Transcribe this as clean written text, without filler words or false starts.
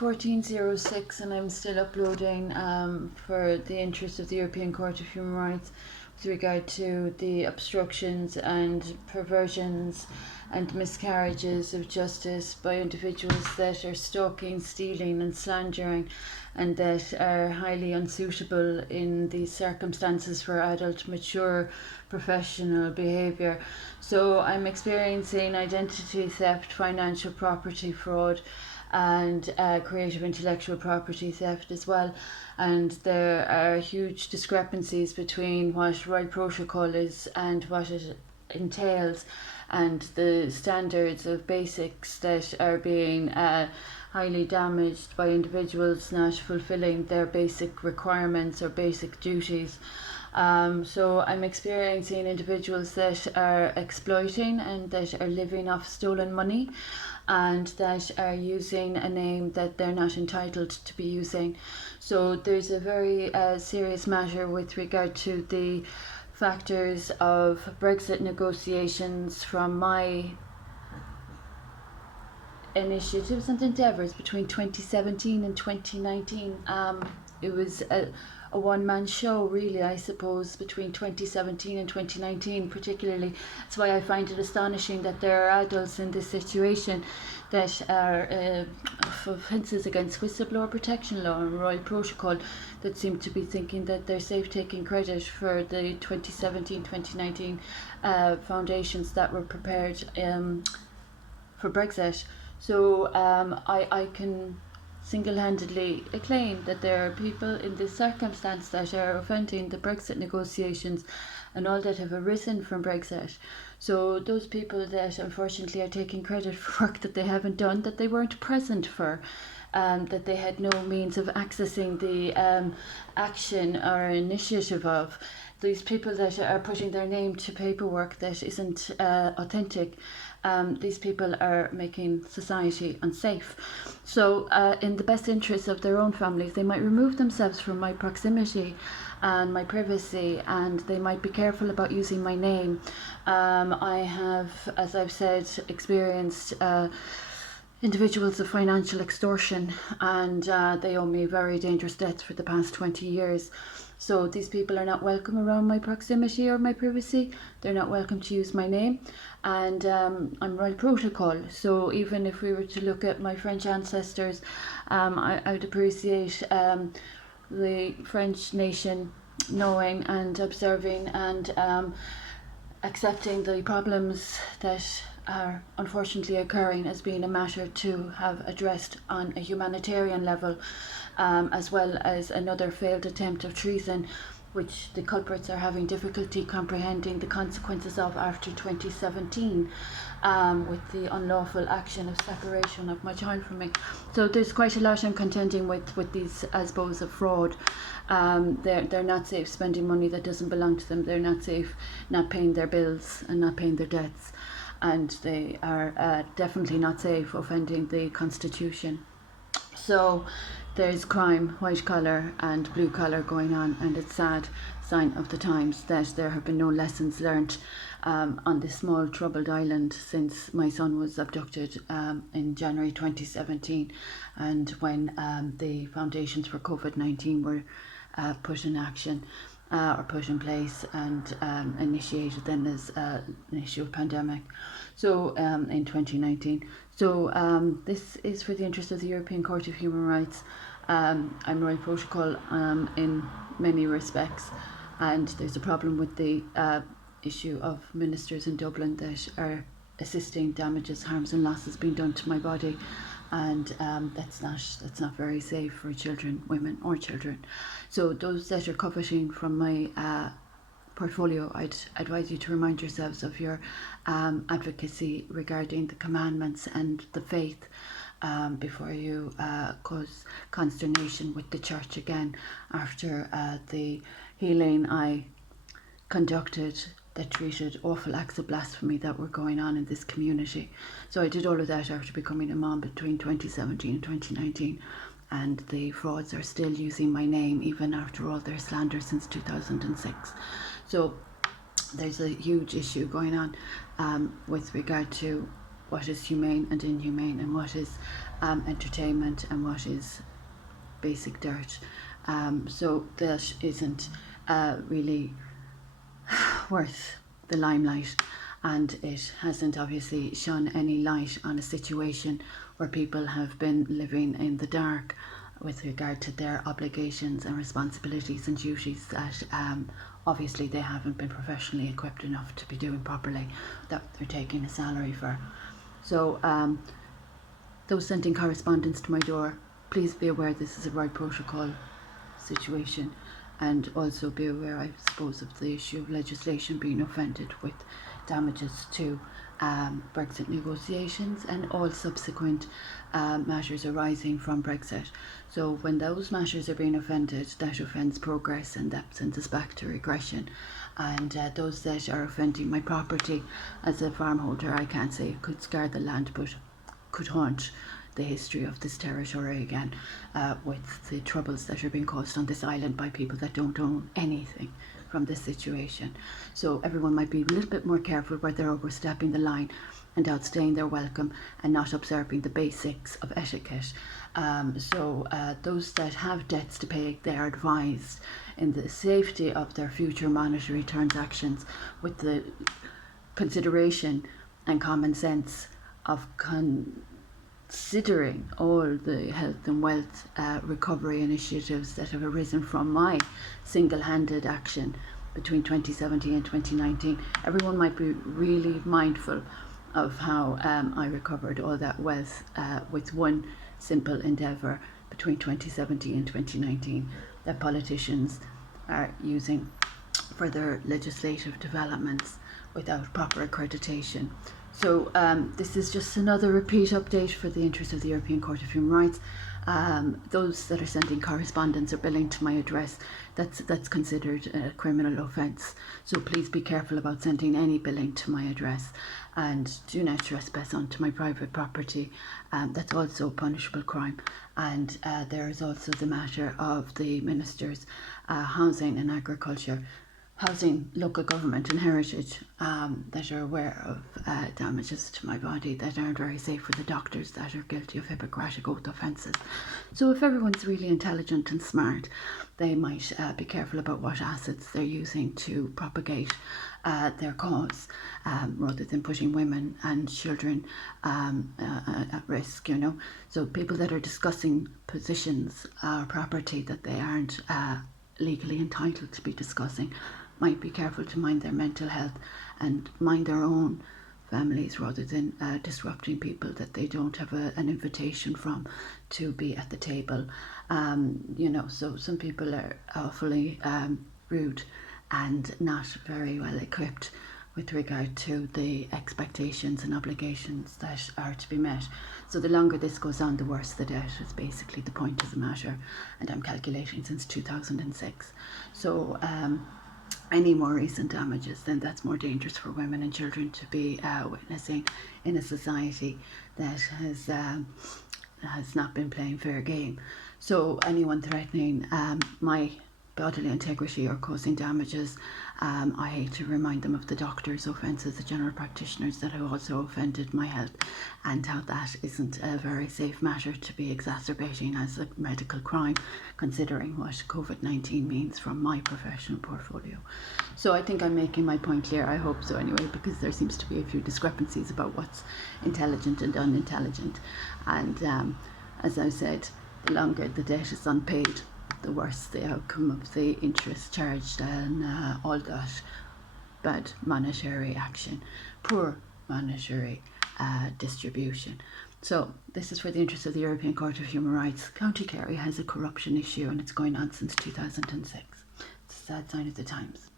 1406, and I'm still uploading for the interest of the European Court of Human Rights with regard to the obstructions and perversions and miscarriages of justice by individuals that are stalking, stealing and slandering, and that are highly unsuitable in these circumstances for adult, mature, professional behaviour. So I'm experiencing identity theft, financial property fraud, and creative intellectual property theft as well. And there are huge discrepancies between what Royal Protocol is and what it entails, and the standards of basics that are being highly damaged by individuals not fulfilling their basic requirements or basic duties. So I'm experiencing individuals that are exploiting and that are living off stolen money, and that are using a name that they're not entitled to be using. So there's a very serious matter with regard to the factors of Brexit negotiations from my initiatives and endeavours between 2017 and 2019. It was a one-man show, really, I suppose, between 2017 and 2019 particularly. That's why I find it astonishing that there are adults in this situation that are offences against whistleblower protection law and Royal Protocol that seem to be thinking that they're safe taking credit for the 2017-2019 foundations that were prepared for Brexit. So I can single-handedly claim that there are people in this circumstance that are offending the Brexit negotiations and all that have arisen from Brexit. So those people that unfortunately are taking credit for work that they haven't done, that they weren't present for, that they had no means of accessing the action or initiative of, these people that are putting their name to paperwork that isn't authentic, these people are making society unsafe. So in the best interests of their own families, they might remove themselves from my proximity and my privacy, and they might be careful about using my name. I have, as I've said, experienced individuals of financial extortion, and they owe me very dangerous debts for the past 20 years. So these people are not welcome around my proximity or my privacy. They're not welcome to use my name, and I'm Royal Protocol. So even if we were to look at my French ancestors, I would appreciate the French nation knowing and observing and accepting the problems that are unfortunately occurring as being a matter to have addressed on a humanitarian level, as well as another failed attempt of treason, which the culprits are having difficulty comprehending the consequences of after 2017, with the unlawful action of separation of my child from me. So there's quite a lot I'm contending with these ASBOs of fraud. They're not safe spending money that doesn't belong to them. They're not safe not paying their bills and not paying their debts. And they are definitely not safe offending the Constitution. So there's crime, white collar and blue collar, going on, and it's sad sign of the times that there have been no lessons learnt on this small troubled island since my son was abducted in January 2017, and when the foundations for COVID-19 were put in action or put in place and initiated then as an issue of pandemic. So in 2019. So this is for the interest of the European Court of Human Rights. I'm Royal Protocol in many respects, and there's a problem with the issue of ministers in Dublin that are assisting damages, harms and losses being done to my body, and that's not very safe for children, women or children. So those that are coveting from my portfolio, I'd advise you to remind yourselves of your advocacy regarding the commandments and the faith before you cause consternation with the church again after the healing I conducted that treated awful acts of blasphemy that were going on in this community. So I did all of that after becoming a mom between 2017 and 2019, and the frauds are still using my name even after all their slander since 2006. So there's a huge issue going on with regard to what is humane and inhumane, and what is entertainment and what is basic dirt. So that isn't really worth the limelight, and it hasn't obviously shone any light on a situation where people have been living in the dark with regard to their obligations and responsibilities and duties that obviously they haven't been professionally equipped enough to be doing properly, that they're taking a salary for. So those sending correspondence to my door, please be aware this is a right protocol situation, and also be aware, I suppose, of the issue of legislation being offended with damages to Brexit negotiations and all subsequent matters arising from Brexit. So when those matters are being offended, that offends progress and that sends us back to regression. And those that are offending my property as a farm holder, I can't say it could scar the land, but could haunt the history of this territory again, with the troubles that are being caused on this island by people that don't own anything from this situation. So everyone might be a little bit more careful where they're overstepping the line and outstaying their welcome and not observing the basics of etiquette. So those that have debts to pay, they are advised in the safety of their future monetary transactions with the consideration and common sense of considering all the health and wealth recovery initiatives that have arisen from my single-handed action between 2017 and 2019. Everyone might be really mindful of how I recovered all that wealth with one simple endeavour between 2017 and 2019 that politicians are using for their legislative developments without proper accreditation. So this is just another repeat update for the interest of the European Court of Human Rights. Those that are sending correspondence or billing to my address, that's considered a criminal offence. So please be careful about sending any billing to my address, and do not trespass onto my private property. That's also a punishable crime. And there is also the matter of the Minister's Housing and Agriculture, Housing, Local Government and Heritage, that are aware of damages to my body that aren't very safe for the doctors that are guilty of Hippocratic Oath offences. So if everyone's really intelligent and smart, they might be careful about what assets they're using to propagate their cause, rather than putting women and children at risk, you know. So people that are discussing positions or property that they aren't legally entitled to be discussing might be careful to mind their mental health and mind their own families, rather than disrupting people that they don't have an invitation from to be at the table. You know, so some people are awfully rude and not very well equipped with regard to the expectations and obligations that are to be met. So the longer this goes on, the worse the debt is basically the point of the matter, and I'm calculating since 2006. So any more recent damages, then that's more dangerous for women and children to be witnessing in a society that has not been playing fair game. So anyone threatening my bodily integrity or causing damages, I hate to remind them of the doctor's offences, the general practitioners that have also offended my health, and how that isn't a very safe matter to be exacerbating as a medical crime, considering what COVID-19 means from my professional portfolio. So I think I'm making my point clear, I hope so anyway, because there seems to be a few discrepancies about what's intelligent and unintelligent. And as I said, the longer the debt is unpaid, the worse the outcome of the interest charged and all that bad monetary action, poor monetary distribution. So this is for the interest of the European Court of Human Rights. County Kerry has a corruption issue and it's going on since 2006. It's a sad sign of the times.